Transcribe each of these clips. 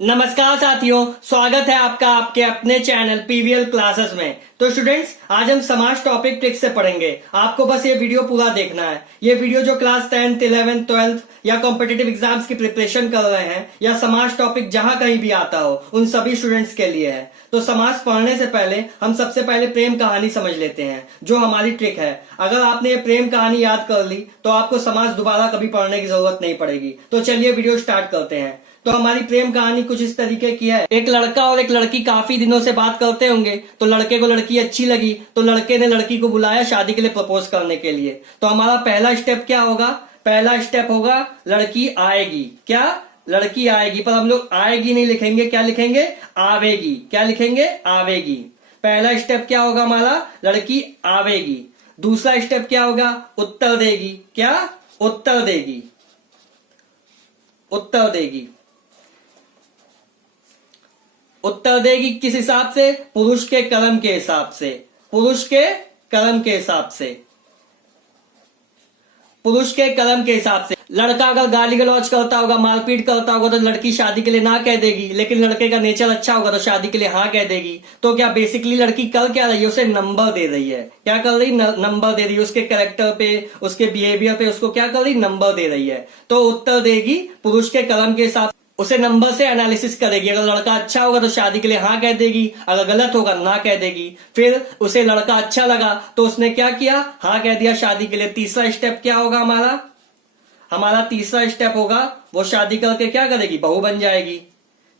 नमस्कार साथियों, स्वागत है आपका आपके अपने चैनल पीवीएल क्लासेस में। तो स्टूडेंट्स, आज हम समाज टॉपिक ट्रिक से पढ़ेंगे। आपको बस ये वीडियो पूरा देखना है। ये वीडियो जो क्लास 10th, 11th, 12th या कॉम्पिटिटिव एग्जाम्स की प्रिपरेशन कर रहे हैं या समाज टॉपिक जहां कहीं भी आता हो, उन सभी स्टूडेंट्स के लिए है। तो समाज पढ़ने से पहले हम सबसे पहले प्रेम कहानी समझ लेते हैं, जो हमारी ट्रिक है। अगर आपने ये प्रेम कहानी याद कर ली तो आपको समाज दोबारा कभी पढ़ने की जरूरत नहीं पड़ेगी। तो चलिए वीडियो स्टार्ट करते हैं। तो हमारी प्रेम कहानी कुछ इस तरीके की है। एक लड़का और एक लड़की काफी दिनों से बात करते होंगे, तो लड़के को लड़की अच्छी लगी, तो लड़के ने लड़की को बुलाया शादी के लिए प्रपोज करने के लिए। तो हमारा पहला स्टेप क्या होगा? पहला स्टेप होगा लड़की आएगी। क्या? लड़की आएगी, पर हम लोग आएगी नहीं लिखेंगे, क्या लिखेंगे? आवेगी। क्या लिखेंगे? आवेगी। पहला स्टेप क्या होगा हमारा? लड़की आवेगी। दूसरा स्टेप क्या होगा? उत्तर देगी। क्या? उत्तर देगी। उत्तर देगी। उत्तर देगी किस हिसाब से? पुरुष के कर्म के हिसाब से। पुरुष के कर्म के हिसाब से। पुरुष के कर्म के हिसाब से। लड़का अगर गाली गलौज करता होगा, मारपीट करता होगा, तो लड़की शादी के लिए ना कह देगी। लेकिन लड़के का नेचर अच्छा होगा तो शादी के लिए हाँ कह देगी। तो क्या बेसिकली लड़की कर क्या रही है? उसे नंबर दे रही है। क्या कर रही? नंबर दे रही है। उसके कैरेक्टर पे, उसके बिहेवियर पे उसको क्या कर रही? नंबर दे रही है। तो उत्तर देगी पुरुष के कर्म के हिसाब। उसे नंबर से एनालिसिस करेगी। अगर लड़का अच्छा होगा तो शादी के लिए हाँ कह देगी, अगर गलत होगा ना कह देगी। फिर उसे लड़का अच्छा लगा तो उसने क्या किया? हाँ कह दिया शादी के लिए। तीसरा स्टेप क्या होगा हमारा? हमारा तीसरा स्टेप होगा वो शादी करके क्या करेगी? बहू बन जाएगी।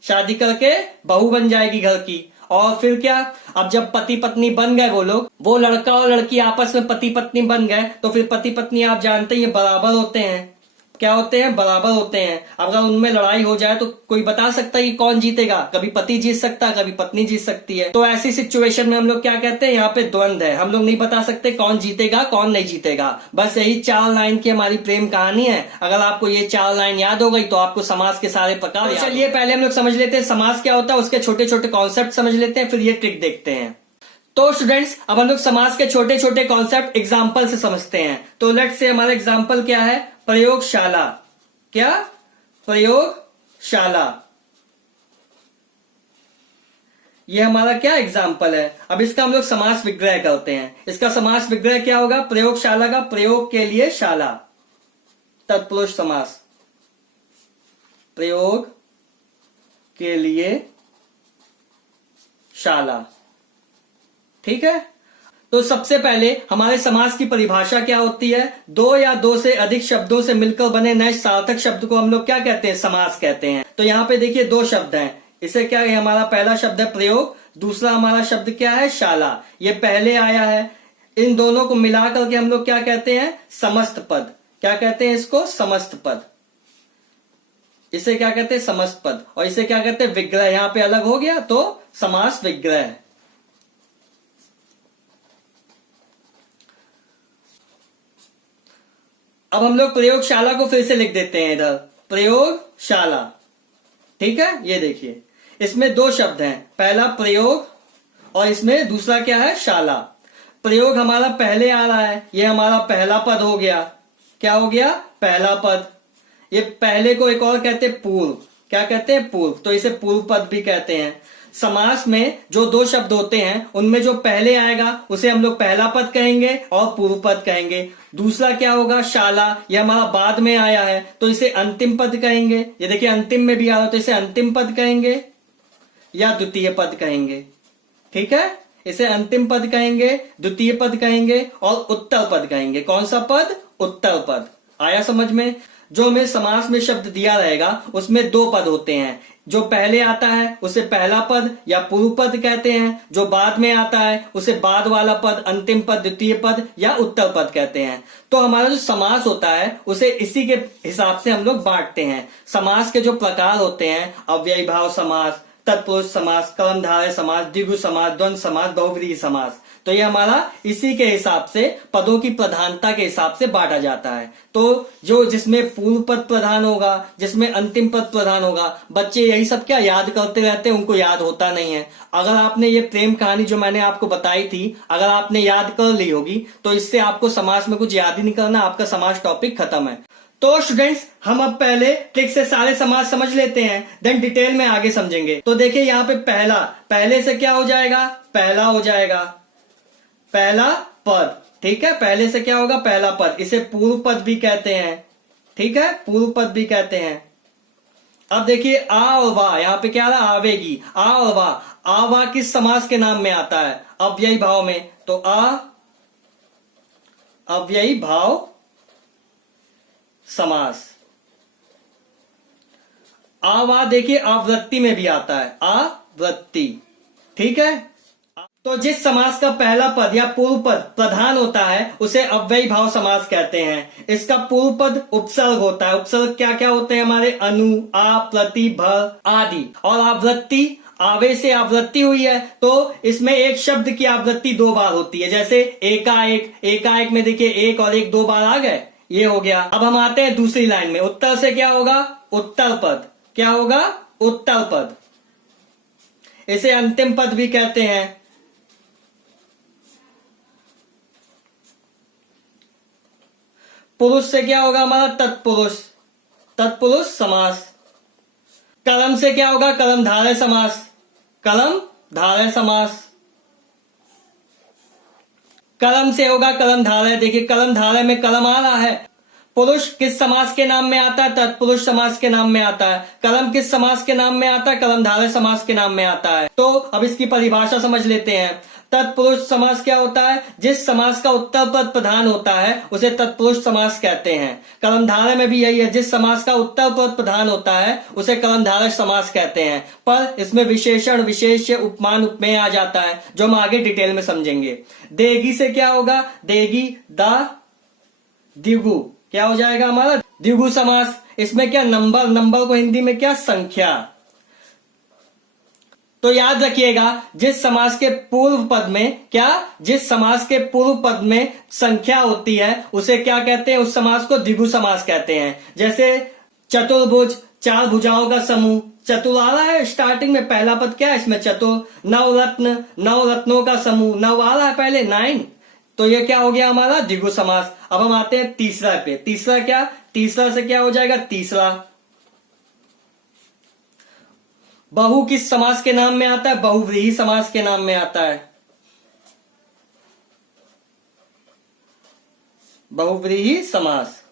शादी करके बहू बन जाएगी घर की। और फिर क्या? अब जब पति पत्नी बन गए वो लोग, वो लड़का और लड़की आपस में पति पत्नी बन गए, तो फिर पति पत्नी आप जानते ही बराबर होते हैं। क्या होते हैं? बराबर होते हैं। अगर उनमें लड़ाई हो जाए तो कोई बता सकता है कि कौन जीतेगा? कभी पति जीत सकता है, कभी पत्नी जीत सकती है। तो ऐसी सिचुएशन में हम लोग क्या कहते हैं? यहाँ पे द्वंद्व है। हम लोग नहीं बता सकते कौन जीतेगा कौन नहीं जीतेगा। बस यही 4 लाइन की हमारी प्रेम कहानी है। अगर आपको ये 4 लाइन याद हो गई तो आपको समाज के सारे प्रकार। तो चलिए पहले हम लोग समझ लेते हैं समाज क्या होता है, उसके छोटे छोटे कॉन्सेप्ट समझ लेते हैं, फिर ये ट्रिक देखते हैं। तो स्टूडेंट्स, अब हम लोग समाज के छोटे छोटे कॉन्सेप्ट एग्जाम्पल से समझते हैं। तो लेट्स से हमारा एग्जाम्पल क्या है? प्रयोगशाला। क्या? प्रयोगशाला। ये हमारा क्या एग्जाम्पल है? अब इसका हम लोग समास विग्रह करते हैं। इसका समास विग्रह क्या होगा? प्रयोगशाला का प्रयोग के लिए शाला, तत्पुरुष समास। प्रयोग के लिए शाला। ठीक है। तो सबसे पहले हमारे समास की परिभाषा क्या होती है? 2 या 2 से अधिक शब्दों से मिलकर बने नए सार्थक शब्द को हम लोग क्या कहते हैं? समास कहते हैं। तो यहां पे देखिए 2 शब्द हैं। इसे क्या है? हमारा पहला शब्द है प्रयोग, दूसरा हमारा शब्द क्या है? शाला। ये पहले आया है। इन दोनों को मिलाकर के हम लोग क्या कहते हैं? समस्त पद। क्या कहते हैं इसको? समस्त पद। इसे क्या कहते हैं? समस्त पद। और इसे क्या कहते हैं? विग्रह। यहां पे अलग हो गया तो समास विग्रह। अब हम लोग प्रयोगशाला को फिर से लिख देते हैं इधर, प्रयोगशाला। ठीक है। ये देखिए इसमें 2 शब्द हैं, पहला प्रयोग और इसमें दूसरा क्या है? शाला। प्रयोग हमारा पहले आ रहा है, ये हमारा पहला पद हो गया। क्या हो गया? पहला पद। ये पहले को एक और कहते हैं पूर्व। क्या कहते हैं? पूर्व। तो इसे पूर्व पद भी कहते हैं। समास में जो 2 शब्द होते हैं उनमें जो पहले आएगा उसे हम लोग पहला पद कहेंगे और पूर्व पद कहेंगे। दूसरा क्या होगा? शाला। यह हमारा बाद में आया है तो इसे अंतिम पद कहेंगे। ये देखिए अंतिम में भी आ रहा है तो इसे अंतिम पद कहेंगे या द्वितीय पद कहेंगे। ठीक है। इसे अंतिम पद कहेंगे, द्वितीय पद कहेंगे और उत्तर पद कहेंगे। कौन सा पद? उत्तर पद। आया समझ में? जो हमें समास में शब्द दिया रहेगा उसमें 2 पद होते हैं। जो पहले आता है उसे पहला पद या पूर्व पद कहते हैं। जो बाद में आता है उसे बाद वाला पद, अंतिम पद, द्वितीय पद या उत्तर पद कहते हैं। तो हमारा जो समास होता है उसे इसी के हिसाब से हम लोग बांटते हैं। समास के जो प्रकार होते हैं, अव्ययी भाव समास, तत्पुरुष समास, कर्मधारय समास, द्विगु समास, द्वंद्व समास, बहुव्रीहि समास। तो ये हमारा इसी के हिसाब से पदों की प्रधानता के हिसाब से बांटा जाता है। तो जो जिसमें पूर्व पद प्रधान होगा, जिसमें अंतिम पद प्रधान होगा, बच्चे यही सब क्या याद करते रहते हैं, उनको याद होता नहीं है। अगर आपने ये प्रेम कहानी जो मैंने आपको बताई थी, अगर आपने याद कर ली होगी तो इससे आपको समास में कुछ याद ही नहीं करना, आपका समास टॉपिक खत्म है। तो स्टूडेंट्स हम अब पहले ट्रिक से सारे समास समझ लेते हैं, देन डिटेल में आगे समझेंगे। तो देखिए यहाँ पे पहला, पहले से क्या हो जाएगा, पहला हो जाएगा, पहला पद, ठीक है। पहले से क्या होगा, पहला पद, इसे पूर्व पद भी कहते हैं, ठीक है, पूर्व पद भी कहते हैं। अब देखिए आ और वाह, यहां पे क्या रहा, आवेगी, आ और वाह, आ वाह किस समास के नाम में आता है, अव्ययी भाव में, तो आ अव्ययी भाव समास। आ वाह देखिए आवृत्ति में भी आता है, आवृत्ति, ठीक है। तो जिस समास का पहला पद या पूर्व पद प्रधान होता है उसे अव्ययी भाव समास कहते हैं। इसका पूर्व पद उपसर्ग होता है। उपसर्ग क्या क्या होते हैं हमारे, अनु, आ, प्रति, भ आदि। और आवृत्ति, आवे से आवृत्ति हुई है तो इसमें एक शब्द की आवृत्ति दो बार होती है, जैसे एकाएक, एकाएक में देखिए एक और एक दो बार आ गए, ये हो गया। अब हम आते हैं दूसरी लाइन में, उत्तर से क्या होगा, उत्तर पद, क्या होगा, उत्तर पद, इसे अंतिम पद भी कहते हैं। पुरुष से क्या होगा हमारा, तत्पुरुष, तत्पुरुष समास। कलम से क्या होगा, कलमधारय समास, कलमधारय समास। कलम से होगा कलमधारय, देखिए कलमधारय में कलम आ रहा है। पुरुष किस समास के नाम में आता है, तत्पुरुष समास के नाम में आता है। कलम किस समास के नाम में आता है, कलमधारय समास के नाम में आता है। तो अब इसकी परिभाषा समझ लेते हैं। तत्पुरुष समास क्या होता है, जिस समास का उत्तर पद प्रधान होता है उसे तत्पुरुष समास कहते हैं। कलमधारय में भी यही है, जिस समास का उत्तर पद प्रधान होता है उसे कलमधारय समास कहते हैं। पर इसमें विशेषण, विशेष्य, उपमान, उपमेय आ जाता है जो हम आगे डिटेल में समझेंगे। देगी से क्या होगा, देगी, दा, द्विगु, क्या हो जाएगा हमारा, द्विगु समास। इसमें क्या, नंबर, नंबर को हिंदी में क्या, संख्या। तो याद रखिएगा, जिस समास के पूर्व पद में क्या, जिस समास के पूर्व पद में संख्या होती है उसे क्या कहते हैं, उस समास को द्विगु समास कहते हैं। जैसे चतुर्भुज, चार भुजाओं का समूह, चतुर आ रहा है स्टार्टिंग में, पहला पद क्या है इसमें, चतुर। नवरत्न, नौ रत्नों का समूह, नव आ रहा है पहले, 9, तो ये क्या हो गया हमारा, द्विगु समास। अब हम आते हैं तीसरा पे, तीसरा क्या, तीसरा से क्या हो जाएगा, तीसरा। बहु किस समास के नाम में आता है, बहुव्रीहि समास के नाम में आता है, बहुव्रीहि समास।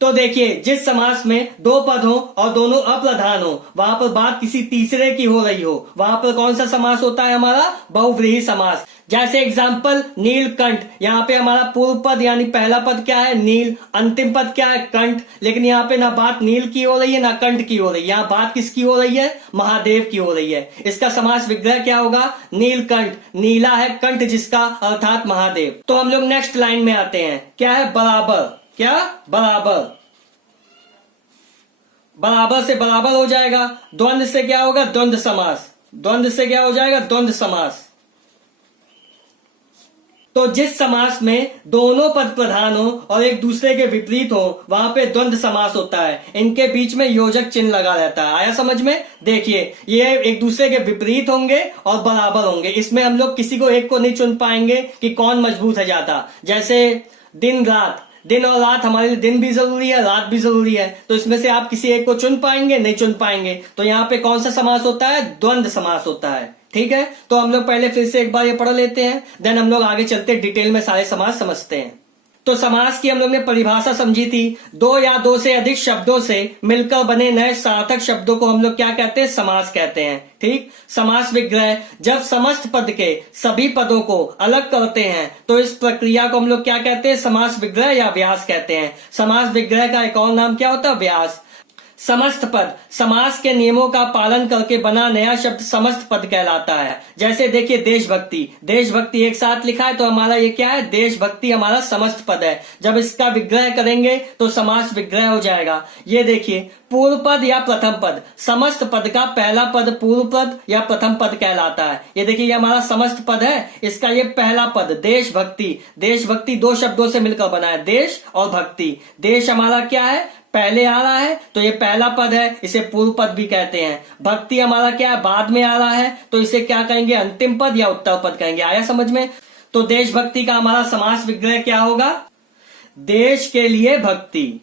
तो देखिए, जिस समास में दो पद हो और दोनों अप्रधान हो, वहां पर बात किसी तीसरे की हो रही हो, वहां पर कौन सा समास होता है हमारा, बहुव्रीहि समास। जैसे एग्जाम्पल, नीलकंठ, यहाँ पे हमारा पूर्व पद यानी पहला पद क्या है, नील, अंतिम पद क्या है, कंठ। लेकिन यहाँ पे ना बात नील की हो रही है ना कंठ की हो रही है, यहाँ बात किसकी हो रही है, महादेव की हो रही है। इसका समास विग्रह क्या होगा, नीलकंठ, नीला है कंठ जिसका, अर्थात महादेव। तो हम लोग नेक्स्ट लाइन में आते हैं, क्या है, बराबर, क्या, बराबर, बराबर से बराबर हो जाएगा। द्वंद्व से क्या होगा, द्वंद्व समास, द्वंद्व से क्या हो जाएगा, द्वंद्व समास। तो जिस समास में दोनों पद प्रधान हो और एक दूसरे के विपरीत हो वहां पे द्वंद्व समास होता है। इनके बीच में योजक चिन्ह लगा रहता है। आया समझ में, देखिए ये एक दूसरे के विपरीत होंगे और बराबर होंगे। इसमें हम लोग किसी को एक को नहीं चुन पाएंगे कि कौन मजबूत है ज्यादा। जैसे दिन रात, दिन और रात, हमारे लिए दिन भी जरूरी है रात भी जरूरी है, तो इसमें से आप किसी एक को चुन पाएंगे, नहीं चुन पाएंगे। तो यहाँ पे कौन सा समास होता है, द्वंद्व समास होता है। ठीक है, तो हम लोग पहले फिर से एक बार ये पढ़ लेते हैं, देन हम लोग आगे चलते डिटेल में सारे समास समझते हैं। तो समास की हम लोग ने परिभाषा समझी थी, दो या दो से अधिक शब्दों से मिलकर बने नए सार्थक शब्दों को हम लोग क्या कहते हैं, समास कहते हैं। ठीक, समास विग्रह, जब समस्त पद के सभी पदों को अलग करते हैं तो इस प्रक्रिया को हम लोग क्या कहते हैं, समास विग्रह या व्यास कहते हैं। समास विग्रह का एक और नाम क्या होता है, व्यास। समस्त पद, समास के नियमों का पालन करके बना नया शब्द समस्त पद कहलाता है। जैसे देखिए देशभक्ति, देशभक्ति एक साथ लिखा है तो हमारा ये क्या है, देशभक्ति हमारा समस्त पद है। जब इसका विग्रह करेंगे तो समास विग्रह हो जाएगा। ये देखिए पूर्व पद या प्रथम पद, समस्त पद का पहला पद पूर्व पद या प्रथम पद कहलाता है। ये देखिए ये हमारा समस्त पद है, इसका ये पहला पद देशभक्ति, देशभक्ति दो शब्दों से मिलकर बना है, देश और भक्ति। देश हमारा क्या है, पहले आ रहा है तो ये पहला पद है, इसे पूर्व पद भी कहते हैं। भक्ति हमारा क्या है, बाद में आ रहा है तो इसे क्या कहेंगे, अंतिम पद या उत्तर पद कहेंगे। आया समझ में। तो देशभक्ति का हमारा समास विग्रह क्या होगा, देश के लिए भक्ति।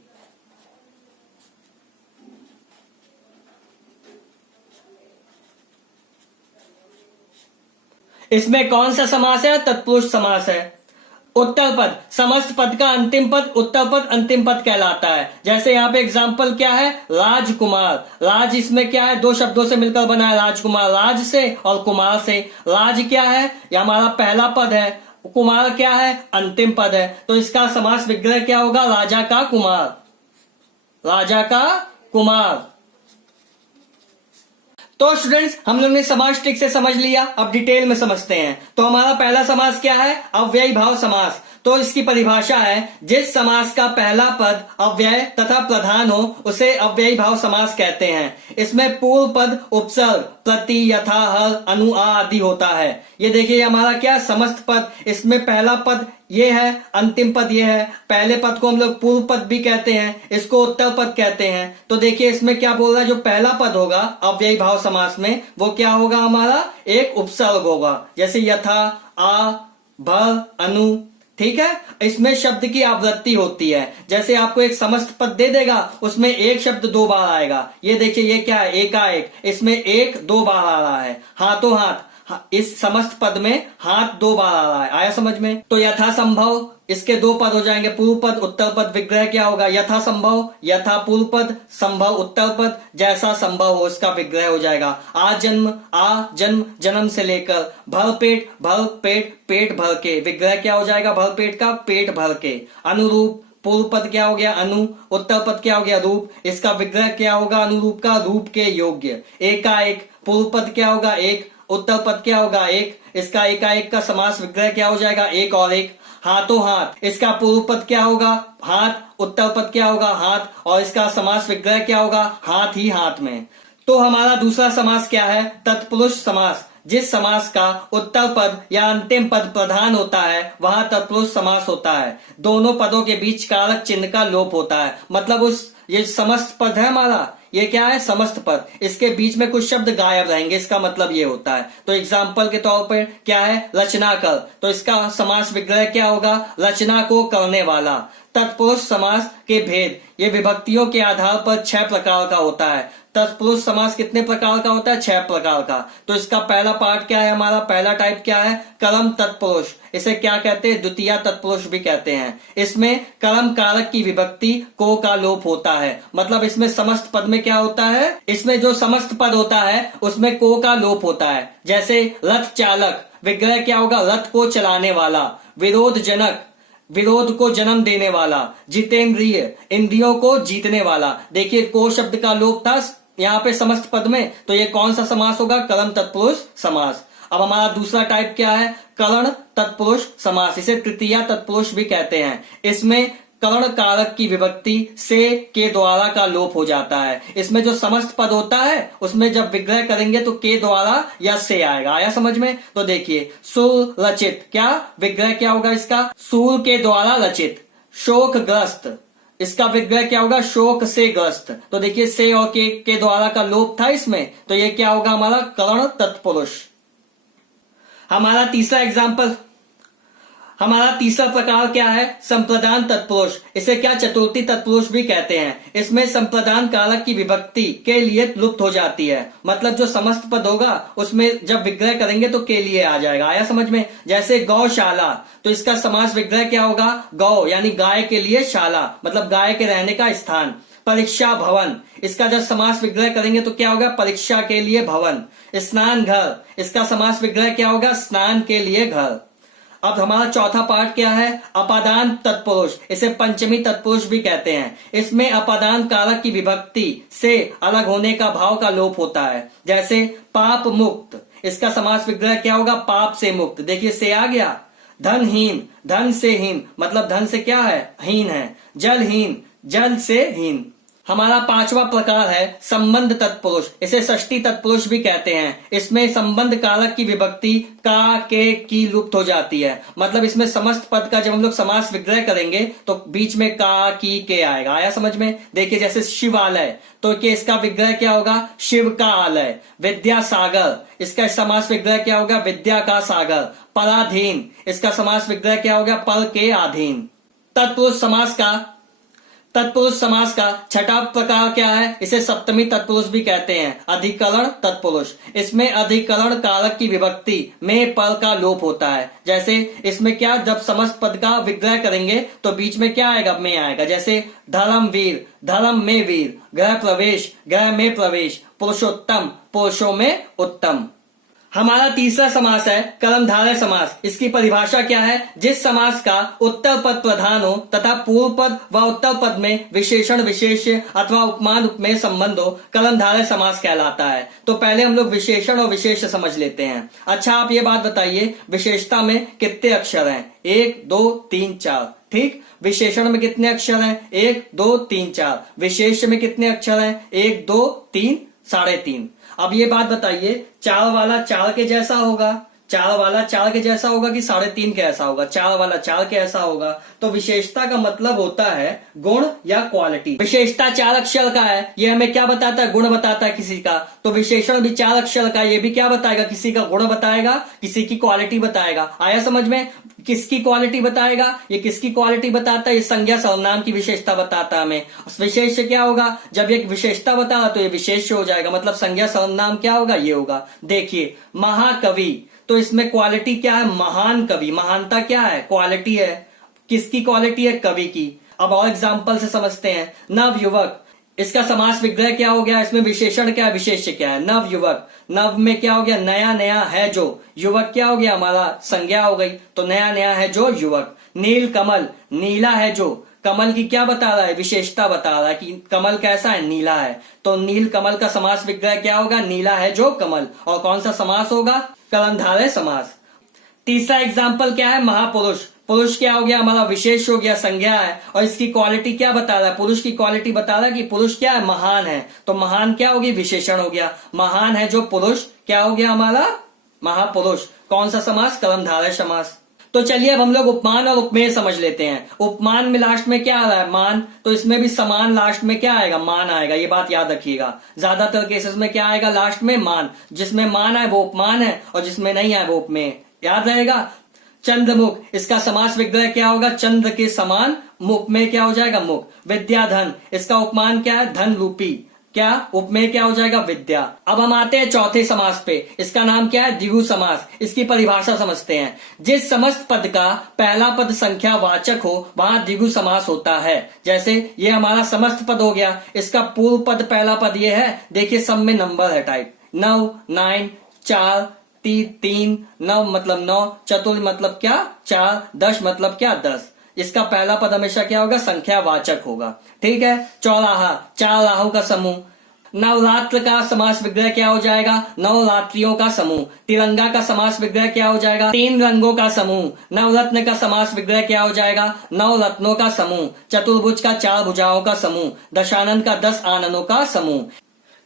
इसमें कौन सा समास है? तत्पुरुष समास है। उत्तर पद, समस्त पद का अंतिम पद उत्तर पद अंतिम पद कहलाता है। जैसे यहाँ पे एग्जाम्पल क्या है? राजकुमार। राज इसमें क्या है? दो शब्दों से मिलकर बना है राजकुमार, राज से और कुमार से। राज क्या है? यह हमारा पहला पद है, कुमार क्या है? अंतिम पद है। तो इसका समास विग्रह क्या होगा? राजा का कुमार, राजा का कुमार। तो स्टूडेंट्स, हम लोग ने समास ट्रिक से समझ लिया, अब डिटेल में समझते हैं। तो हमारा पहला समास क्या है? अव्ययी भाव समास। तो इसकी परिभाषा है, जिस समास का पहला पद अव्यय तथा प्रधान हो उसे अव्ययी भाव समास कहते हैं। इसमें पूर्व पद उपसर्ग, प्रति, यथा, हर, अनु, आ आदि होता है। ये देखिए हमारा क्या? समस्त पद। इसमें पहला पद ये है, अंतिम पद ये है। पहले पद को हम लोग पूर्व पद भी कहते हैं, इसको उत्तर पद कहते हैं। तो देखिए इसमें क्या बोल रहा है? जो पहला पद होगा अव्ययी भाव समास में, वो क्या होगा? हमारा एक उपसर्ग होगा, जैसे यथा, आ, भर, अनु। ठीक है, इसमें शब्द की आवृत्ति होती है। जैसे आपको एक समस्त पद दे देगा, उसमें एक शब्द दो बार आएगा। ये देखिए ये क्या है? एकाएक। इसमें एक दो बार आ रहा है। हाथों हाथ, इस समस्त पद में हाथ दो बार आ रहा है। आया समझ में? तो यथा संभव, इसके दो पद हो जाएंगे, पूर्व पद उत्तर पद। विग्रह क्या होगा? यथा संभव, यथा पूर्व पद, संभव उत्तर पद, जैसा संभव हो इसका विग्रह हो जाएगा। आ जन्म, आ जन्म, जन्म से लेकर। भर पेट, भर पेट, पेट भर के। विग्रह क्या हो जाएगा? भर पेट का, पेट भर के। अनुरूप, पूर्व पद क्या हो गया? अनु, उत्तर पद क्या हो गया? रूप। इसका विग्रह क्या होगा? अनुरूप का, रूप के योग्य। एकाएक, पूर्व पद क्या होगा? एक, उत्तर पद क्या होगा? एक। इसका एकाएक का समास विग्रह क्या हो जाएगा? एक और एक। हाथों हाथ, इसका पूर्व पद क्या होगा? हाथ, उत्तर पद क्या होगा? हाथ, और इसका समास विग्रह क्या होगा? हाथ ही हाथ में। तो हमारा दूसरा समास क्या है? तत्पुरुष समास। जिस समास का उत्तर पद या अंतिम पद प्रधान होता है वहां तत्पुरुष समास होता है। दोनों पदों के बीच कारक चिन्ह का लोप होता है। मतलब ये समस्त पद है हमारा, ये क्या है? समस्त पद। इसके बीच में कुछ शब्द गायब रहेंगे, इसका मतलब ये होता है। तो एग्जाम्पल के तौर पर क्या है? रचना कर। तो इसका समास विग्रह क्या होगा? रचना को करने वाला। तत्पुरुष समास के भेद, ये विभक्तियों के आधार पर 6 प्रकार का होता है। तत्पुरुष समास कितने प्रकार का होता है? 6 प्रकार का। तो इसका पहला पार्ट क्या है? हमारा पहला टाइप क्या है? कर्म तत्पुरुष। इसे क्या कहते हैं? द्वितीय तत्पुरुष भी कहते हैं। इसमें कर्म कारक की विभक्ति को का लोप होता है। मतलब इसमें समस्त पद में क्या होता है? इसमें जो समस्त पद होता है उसमें को का लोप होता है। जैसे रथ चालक, विग्रह क्या होगा? रथ को चलाने वाला। विरोध जनक, विरोध को जन्म देने वाला। जितेंद्रिय, इंद्रियों को जीतने वाला। देखिए को शब्द का लोप था यहाँ पे समस्त पद में, तो ये कौन सा समास होगा? कर्म तत्पुरुष समास। अब हमारा दूसरा टाइप क्या है? कर्ण तत्पुरुष समास। इसे तृतीया तत्पुरुष भी कहते हैं। इसमें कर्ण कारक की विभक्ति से के द्वारा का लोप हो जाता है। इसमें जो समस्त पद होता है उसमें जब विग्रह करेंगे तो के द्वारा या से आएगा। आया समझ में? तो देखिए सूर रचित, क्या विग्रह क्या होगा इसका? सूर के द्वारा रचित। शोकग्रस्त, इसका विग्रह क्या होगा? शोक से ग्रस्त। तो देखिए से और के द्वारा का लोप था इसमें, तो ये क्या होगा? हमारा कर्ण तत्पुरुष। हमारा तीसरा एग्जाम्पल, हमारा तीसरा प्रकार क्या है? संप्रदान तत्पुरुष। इसे क्या? चतुर्थी तत्पुरुष भी कहते हैं। इसमें संप्रदान कारक की विभक्ति के लिए लुप्त हो जाती है। मतलब जो समस्त पद होगा उसमें जब विग्रह करेंगे तो के लिए आ जाएगा। आया समझ में? जैसे गौशाला, तो इसका समास विग्रह क्या होगा? गौ यानी गाय के लिए, शाला मतलब गाय के रहने का स्थान। परीक्षा भवन, इसका जब समास विग्रह करेंगे तो क्या होगा? परीक्षा के लिए भवन। स्नान घर, इसका समास विग्रह क्या होगा? स्नान के लिए घर। अब हमारा चौथा पार्ट क्या है? अपादान तत्पुरुष। इसे पंचमी तत्पुरुष भी कहते हैं। इसमें अपादान कारक की विभक्ति से अलग होने का भाव का लोप होता है। जैसे पाप मुक्त, इसका समास विग्रह क्या होगा? पाप से मुक्त। देखिए से आ गया। धनहीन, धन से हीन मतलब धन से क्या है? हीन है। जलहीन, जल से हीन। हमारा पांचवा प्रकार है संबंध तत्पुरुष। इसे षष्ठी तत्पुरुष भी कहते हैं। इसमें संबंध कारक की विभक्ति का, के, की लुप्त हो जाती है। मतलब इसमें समस्त पद का जब हम लोग समास विग्रह करेंगे तो बीच में का, की, के आएगा। आया समझ में? देखिए जैसे शिवालय, तो कि इसका विग्रह क्या होगा? शिव का आलय। विद्या सागर, इसका समास विग्रह क्या होगा? विद्या का सागर। पराधीन, इसका समास विग्रह क्या होगा? पर के अधीन। तत्पुरुष समास का छठा प्रकार क्या है? इसे सप्तमी तत्पुरुष भी कहते हैं, अधिकरण तत्पुरुष। इसमें अधिकरण कारक की विभक्ति में पर का लोप होता है। जैसे इसमें क्या, जब समस्त पद का विग्रह करेंगे तो बीच में क्या आएगा? में आएगा। जैसे धर्म वीर, धर्म में वीर, गृह प्रवेश, गृह में प्रवेश, पुरुषोत्तम, पुरुषों में उत्तम। हमारा तीसरा समास है कर्मधारय समास। इसकी परिभाषा क्या है? जिस समास का उत्तर पद प्रधान हो तथा पूर्व पद व उत्तर पद में विशेषण विशेष्य अथवा उपमान उपमेय संबंध हो, कर्मधारय समास कहलाता है। तो पहले हम लोग विशेषण और विशेष्य समझ लेते हैं। अच्छा, आप ये बात बताइए, विशेषता में कितने अक्षर हैं? 1 2 3 4। ठीक। विशेषण में कितने अक्षर हैं? 1 2 3 4। विशेष्य में कितने अक्षर हैं? 1 2 3 3.5। अब ये बात बताइए, 4 वाला 4 के जैसा होगा, 4 वाला 4 के जैसा होगा कि 3.5 के ऐसा होगा? 4 वाला 4 के ऐसा होगा। तो विशेषता का मतलब होता है गुण या क्वालिटी। विशेषता 4 अक्षर का है, ये हमें क्या बताता है? गुण बताता है किसी का। तो विशेषण भी 4 अक्षर का, ये भी क्या बताएगा? किसी का गुण बताएगा, किसी की क्वालिटी बताएगा। आया समझ में? किसकी क्वालिटी बताएगा? ये किसकी क्वालिटी बताता है? ये संज्ञा सर्वनाम की विशेषता बताता है हमें। विशेष क्या होगा? जब एक विशेषता बता तो ये विशेष हो जाएगा, मतलब संज्ञा सर्वनाम क्या होगा? ये होगा। देखिए, महाकवि, तो इसमें क्वालिटी क्या है? महान कवि। महानता क्या है? क्वालिटी है। किसकी क्वालिटी है? कवि की। अब और एग्जाम्पल से समझते हैं। नव युवक, इसका समास विग्रह क्या हो गया? इसमें विशेषण क्या है, विशेष्य क्या है? नव युवक। नव में क्या हो गया? नया नया है जो। युवक क्या हो गया? हमारा संज्ञा हो गई, तो नया नया है जो युवक। नील कमल, नीला है जो। कमल की क्या बता रहा है? विशेषता बता रहा है कि कमल कैसा है? नीला है। तो नील कमल का समास विग्रह क्या होगा? नीला है जो कमल। और कौन सा समास होगा? कर्मधारय समास। तीसरा एग्जाम्पल क्या है? महापुरुष। पुरुष क्या हो गया? हमारा विशेष हो गया, संज्ञा है। और इसकी क्वालिटी क्या बता रहा है? पुरुष की क्वालिटी बता रहा है कि पुरुष क्या है? महान है। तो महान क्या होगी? विशेषण हो गया। महान है जो पुरुष क्या हो गया हमारा? महापुरुष। कौन सा समास? कर्मधारय समास। तो चलिए अब हम लोग उपमान और उपमेय समझ लेते हैं। उपमान में लास्ट में क्या आ रहा है? मान। तो इसमें भी समान लास्ट में क्या आएगा? मान आएगा। ये बात याद रखिएगा। ज्यादातर केसेस में क्या आएगा? लास्ट में मान। जिसमें मान है वो उपमान है, और जिसमें नहीं है वो उपमेय। याद रहेगा। चंद्रमुख, इसका समास विग्रह क्या होगा? चंद्र के समान। मुख में क्या हो जाएगा? मुख। विद्याधन, इसका उपमान क्या है? धन रूपी। क्या? उपमेय क्या हो जाएगा? विद्या। अब हम आते हैं चौथे समास पे। इसका नाम क्या है? द्विगु समास। इसकी परिभाषा समझते हैं। जिस समस्त पद का पहला पद संख्या वाचक हो वहां द्विगु समास होता है। जैसे ये हमारा समस्त पद हो गया, इसका पूर्व पद पहला पद ये है। देखिए सब में नंबर है टाइप। 9 9 4 3 9 मतलब 9, चतुर्थ मतलब क्या? 4, 10 मतलब क्या? 10। इसका पहला पद हमेशा क्या होगा? संख्या वाचक होगा। ठीक है। चौराहा, 4 राहों का समूह। नवरात्र का समास विग्रह क्या हो जाएगा? नवरात्रियों का समूह। तिरंगा का समास विग्रह क्या हो जाएगा? 3 रंगों का समूह। नवरत्न का समास विग्रह क्या हो जाएगा? 9 रत्नों का समूह। चतुर्भुज का 4 भुजाओं का समूह। दशानन का 10 आननों का समूह।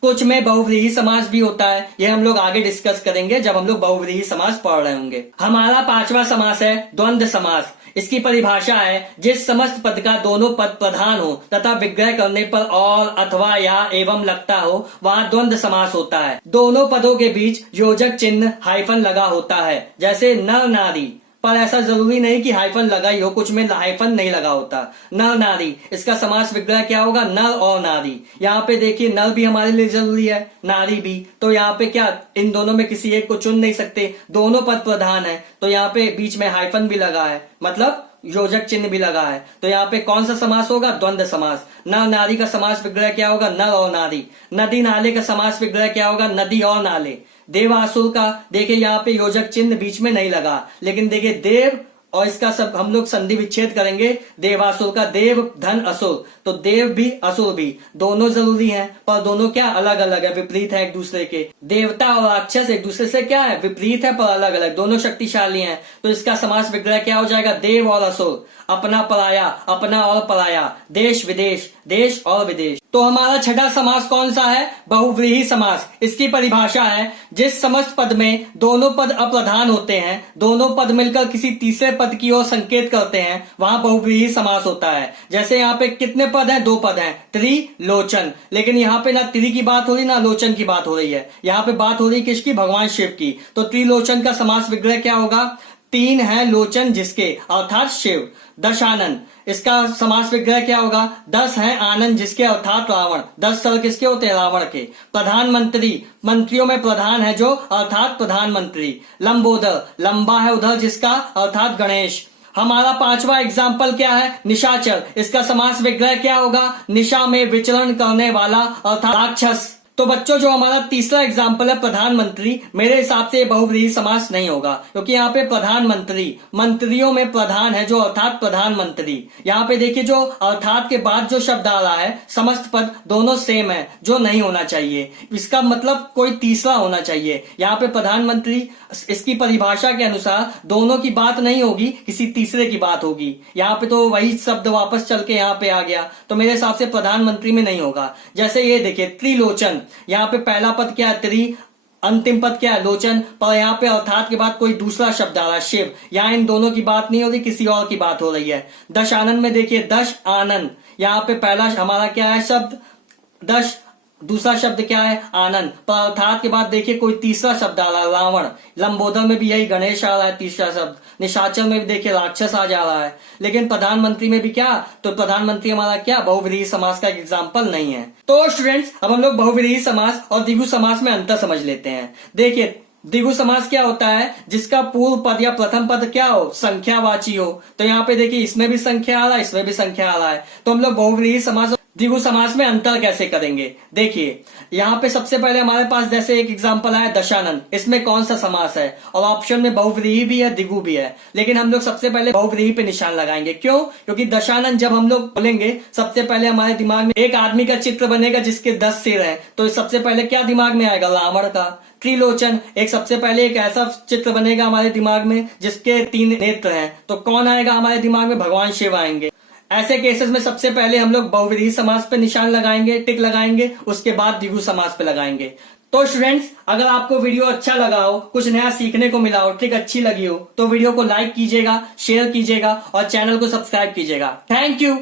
कुछ में बहुव्रीहि समास भी होता है, ये हम लोग आगे डिस्कस करेंगे जब हम लोग बहुव्रीहि समास पढ़ रहे होंगे। हमारा पांचवा समास है द्वंद्व समास। इसकी परिभाषा है जिस समस्त पद का दोनों पद प्रधान हो तथा विग्रह करने पर और अथवा या एवं लगता हो वहां द्वंद्व समास होता है। दोनों पदों के बीच योजक चिन्ह हाइफन लगा होता है। जैसे नर नारी, पर ऐसा जरूरी नहीं कि हाइफन लगा ही हो, कुछ में हाइफन नहीं लगा होता। नर नारी, इसका समास विग्रह क्या होगा? नर और नारी। यहाँ पे देखिए नर भी हमारे लिए जरूरी है, नारी भी। तो यहाँ पे क्या, इन दोनों में किसी एक को चुन नहीं सकते, दोनों पद प्रधान है। तो यहाँ पे बीच में हाइफन भी लगा है, मतलब योजक चिन्ह भी लगा है। तो यहाँ पे कौन सा समास होगा? द्वंद्व समास। नर नारी का समास विग्रह क्या होगा? नर और नारी। नदी नाले का समास विग्रह क्या होगा? नदी और नाले। देवासुर का देखिए यहाँ पे योजक चिन्ह बीच में नहीं लगा, लेकिन देखिए देव और इसका सब हम लोग संधि विच्छेद करेंगे। देवासुर का देव धन असुर, तो देव भी असुर भी दोनों जरूरी हैं, पर दोनों क्या अलग अलग है, विपरीत है एक दूसरे के। देवता और राक्षस एक दूसरे से क्या है? विपरीत है पर अलग अलग, दोनों शक्तिशाली हैं। तो इसका समास विग्रह क्या हो जाएगा? देव और असुर। अपना पराया, अपना और पराया। देश विदेश, देश और विदेश। तो हमारा छठा समास कौन सा है? बहुव्रीहि समास। इसकी परिभाषा है जिस समस्त पद में दोनों पद अप्रधान होते हैं, दोनों पद मिलकर किसी तीसरे पद की ओर संकेत करते हैं, वहां बहुव्रीहि समास होता है। जैसे यहाँ पे कितने पद हैं? 2 पद हैं, त्रिलोचन। लेकिन यहाँ पे ना त्रि की बात हो रही ना लोचन की बात हो रही है, यहाँ पे बात हो रही किसकी? भगवान शिव की। तो त्रिलोचन का समास विग्रह क्या होगा? तीन है लोचन जिसके, अर्थात शिव। दशानन, इसका समास विग्रह क्या होगा? 10 है आनंद जिसके, अर्थात रावण। 10 सर किसके होते हैं? रावण के। प्रधानमंत्री, मंत्रियों में प्रधान है जो, अर्थात प्रधानमंत्री। लंबोदर, लंबा है उधर जिसका, अर्थात गणेश। हमारा पांचवा एग्जाम्पल क्या है? निशाचर, इसका समास विग्रह क्या होगा? निशा में विचरण करने वाला, अर्थात राक्षस। तो बच्चों जो हमारा तीसरा एग्जाम्पल है प्रधानमंत्री, मेरे हिसाब से बहुव्रीहि समास नहीं होगा, क्योंकि यहाँ पे प्रधानमंत्री, मंत्रियों में प्रधान है जो, अर्थात प्रधानमंत्री। यहाँ पे देखिए जो अर्थात के बाद जो शब्द आ रहा है, समस्त पद दोनों सेम है, जो नहीं होना चाहिए। इसका मतलब कोई तीसरा होना चाहिए। यहाँ पे प्रधानमंत्री, इसकी परिभाषा के अनुसार दोनों की बात नहीं होगी, किसी तीसरे की बात होगी। यहाँ पे तो वही शब्द वापस चल के यहाँ पे आ गया, तो मेरे हिसाब से प्रधानमंत्री में नहीं होगा। जैसे ये देखिए त्रिलोचन, यहाँ पे पहला पद क्या है? त्रि, अंतिम पद क्या है? लोचन, पर यहाँ पे अर्थात के बाद कोई दूसरा शब्द आ रहा है, शिव। यहाँ इन दोनों की बात नहीं हो रही, किसी और की बात हो रही है। दश आनंद में देखिए दश आनंद, यहाँ पे पहला हमारा क्या है शब्द? दश, दूसरा शब्द क्या है? आनंद, पर अर्थात के बाद देखिए कोई तीसरा शब्द आ रहा है, रावण। लंबोदर में भी यही गणेश आ रहा है तीसरा शब्द। निशाचर में भी देखिए राक्षस आ जा रहा है। लेकिन प्रधानमंत्री में भी क्या? तो प्रधानमंत्री हमारा क्या? बहुव्रीहि समास का एग्जाम्पल नहीं है। तो स्टूडेंट्स, अब हम लोग बहुव्रीहि समास और द्विगु समास में अंतर समझ लेते हैं। देखिए द्विगु समास क्या होता है? जिसका पूर्व पद या प्रथम पद क्या हो? संख्यावाची हो। तो यहाँ पे देखिए इसमें भी संख्या आ रहा है, इसमें भी संख्या आ रहा है। तो हम लोग बहुव्रीहि समास द्विगु समास में अंतर कैसे करेंगे? देखिए यहाँ पे सबसे पहले हमारे पास जैसे एक एग्जांपल आया दशानन, इसमें कौन सा समास है? और ऑप्शन में बहुव्रीहि भी है, द्विगु भी है, लेकिन हम लोग सबसे पहले बहुव्रीहि पे निशान लगाएंगे। क्यों? क्योंकि दशानन जब हम लोग बोलेंगे, सबसे पहले हमारे दिमाग में एक आदमी का चित्र बनेगा जिसके 10 सिर हैं, तो सबसे पहले क्या दिमाग में आएगा? रावण का। त्रिलोचन, एक सबसे पहले एक ऐसा चित्र बनेगा हमारे दिमाग में जिसके 3 नेत्र हैं, तो कौन आएगा हमारे दिमाग में? भगवान शिव आएंगे। ऐसे केसेस में सबसे पहले हम लोग बहुव्रीहि समास पे निशान लगाएंगे, टिक लगाएंगे, उसके बाद द्विगु समास पे लगाएंगे। तो स्टूडेंट्स, अगर आपको वीडियो अच्छा लगा हो, कुछ नया सीखने को मिला हो, ट्रिक अच्छी लगी हो, तो वीडियो को लाइक कीजिएगा, शेयर कीजिएगा और चैनल को सब्सक्राइब कीजिएगा। Thank you.